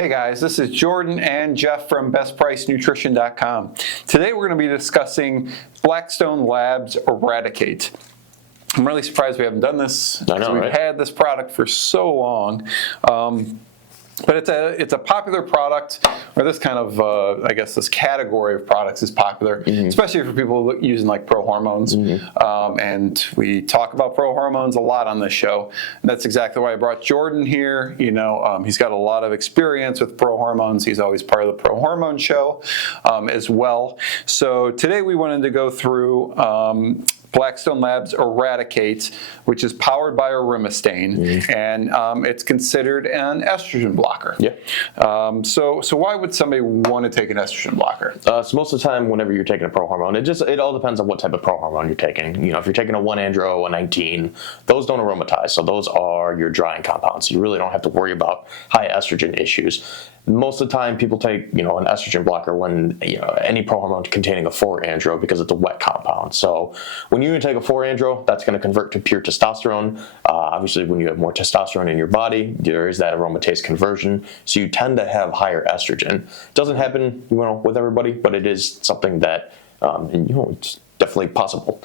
Hey guys, this is Jordan and Jeff from BestPriceNutrition.com. Today we're going to be discussing Blackstone Labs Eradicate. I'm really surprised we haven't done this. I know, we've right? had this product for so long. But it's a popular product, or this kind of, I guess this category of products is popular, especially for people using like pro-hormones. And we talk about pro-hormones a lot on this show. And that's exactly why I brought Jordan here. You know, he's got a lot of experience with pro-hormones. He's always part of the pro-hormone show as well. So today we wanted to go through Blackstone Labs Eradicate, which is powered by aromatase, and it's considered an estrogen blocker. Yeah. So why would somebody want to take an estrogen blocker? So most of the time, whenever you're taking a prohormone, it all depends on what type of prohormone you're taking. You know, if you're taking a 1-andro, a 19, those don't aromatase, so those are your drying compounds. You really don't have to worry about high estrogen issues. Most of the time, people take, an estrogen blocker when, any prohormone containing a 4-andro because it's a wet compound. So when you take a 4-andro, that's going to convert to pure testosterone. Obviously, when you have more testosterone in your body, there is that aromatase conversion. So you tend to have higher estrogen. It doesn't happen, with everybody, but it is something that, it's definitely possible.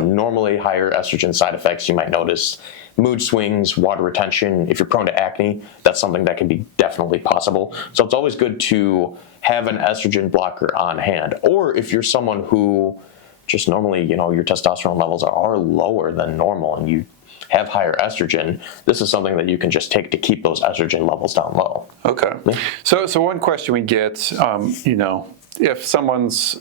Normally, higher estrogen side effects you might notice. Mood swings, water retention. If you're prone to acne, that's something that can be definitely possible. So it's always good to have an estrogen blocker on hand. Or if you're someone who just normally, your testosterone levels are lower than normal and you have higher estrogen, this is something that you can just take to keep those estrogen levels down low. Okay. Yeah. So one question we get, if someone's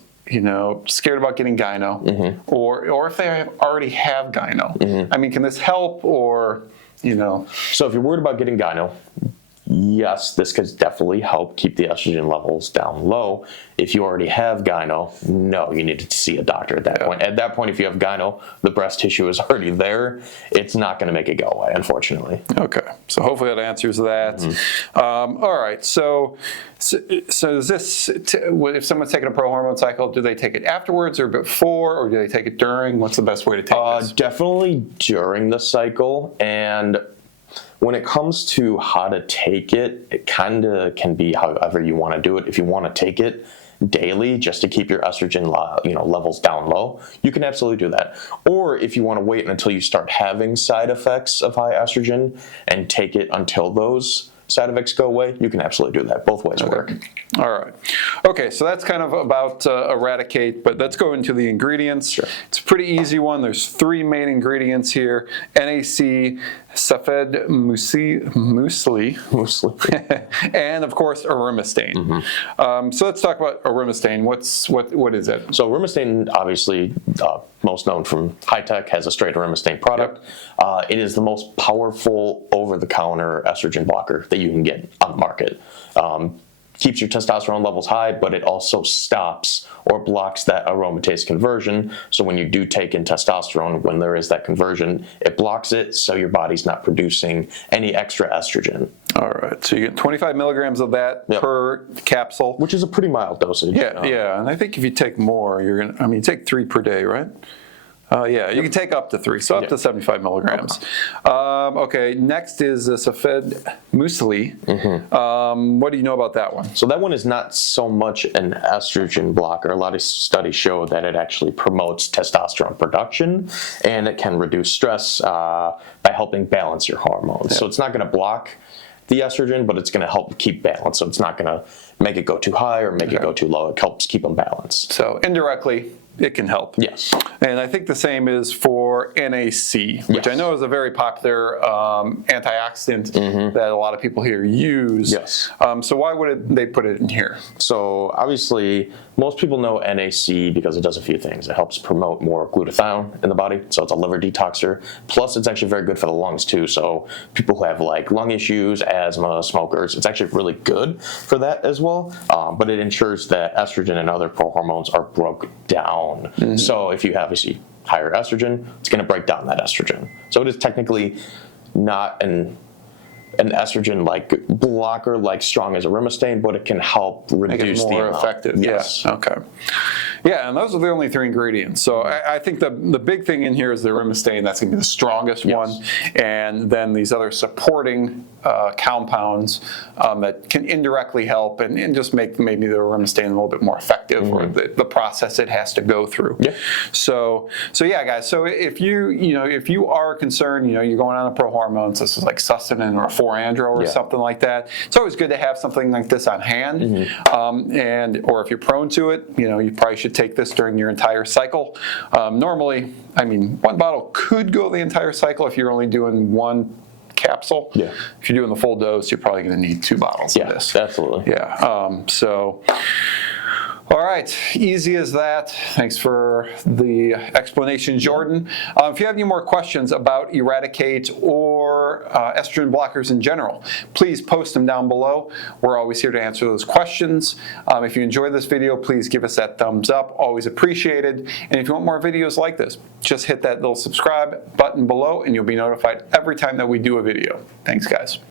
scared about getting gyno, or if they already have gyno. I mean, can this help, or, So if you're worried about getting gyno, yes, this could definitely help keep the estrogen levels down low. If you already have gyno, no, you need to see a doctor at that point. At that point, if you have gyno, the breast tissue is already there. It's not going to make it go away, unfortunately. Okay, so hopefully that answers that. All right, so is this, if someone's taking a pro-hormone cycle, do they take it afterwards or before, or do they take it during? What's the best way to take this? Definitely during the cycle, and when it comes to how to take it, it kind of can be however you want to do it. If you want to take it daily just to keep your estrogen levels down low, you can absolutely do that. Or if you want to wait until you start having side effects of high estrogen and take it until those side effects go away, you can absolutely do that. Both ways work. All right. Okay, so that's kind of about Eradicate, but let's go into the ingredients. Sure. It's a pretty easy one. There's 3 main ingredients here: NAC, Supp muesli, and of course aromatase. So let's talk about aromatase. What is it? So aromatase, obviously, most known from high tech, has a straight aromatase product. It is the most powerful over-the-counter estrogen blocker that you can get on the market. Keeps your testosterone levels high, but it also stops or blocks that aromatase conversion. So when you do take in testosterone, when there is that conversion, it blocks it, so your body's not producing any extra estrogen. All right, so you get 25 milligrams of that per capsule, which is a pretty mild dosage. Yeah, and I think if you take more, you take 3 per day, right? You can take up to 3, so up to 75 milligrams. Okay, next is the Supp muesli. What do you know about that one? So that one is not so much an estrogen blocker. A lot of studies show that it actually promotes testosterone production, and it can reduce stress by helping balance your hormones. So it's not going to block the estrogen, but it's going to help keep balance. So it's not going to make it go too high or make it go too low. It helps keep them balanced. So indirectly, it can help. Yes. And I think the same is for NAC, which I know is a very popular antioxidant that a lot of people here use. Yes. So why would they put it in here? So obviously, most people know NAC because it does a few things. It helps promote more glutathione in the body, so it's a liver detoxer. Plus, it's actually very good for the lungs too. So people who have like lung issues, asthma, smokers, it's actually really good for that as well. But it ensures that estrogen and other prohormones are broken down. So if you have obviously higher estrogen, it's going to break down that estrogen. So it is technically not an estrogen like blocker like strong as aromatase, but it can help reduce Make it more effective. Yes. Yeah. Okay. Yeah, and those are the only 3 ingredients. So I think the big thing in here is the aromatase. That's going to be the strongest one, and then these other supporting compounds that can indirectly help and just make maybe the aromatase a little bit more effective, or the process it has to go through. Yeah. So yeah, guys. So if you are concerned, you're going on a pro hormones, this is like sustanin or 4-andro or something like that. It's always good to have something like this on hand, or if you're prone to it, you probably should take this during your entire cycle. Normally, I mean, 1 bottle could go the entire cycle if you're only doing 1 capsule. Yeah. If you're doing the full dose, you're probably going to need 2 bottles of this. Absolutely. Yeah. All right, easy as that. Thanks for the explanation, Jordan. If you have any more questions about Eradicate or estrogen blockers in general, please post them down below. We're always here to answer those questions. If you enjoyed this video, please give us that thumbs up. Always appreciated. And if you want more videos like this, just hit that little subscribe button below and you'll be notified every time that we do a video. Thanks, guys.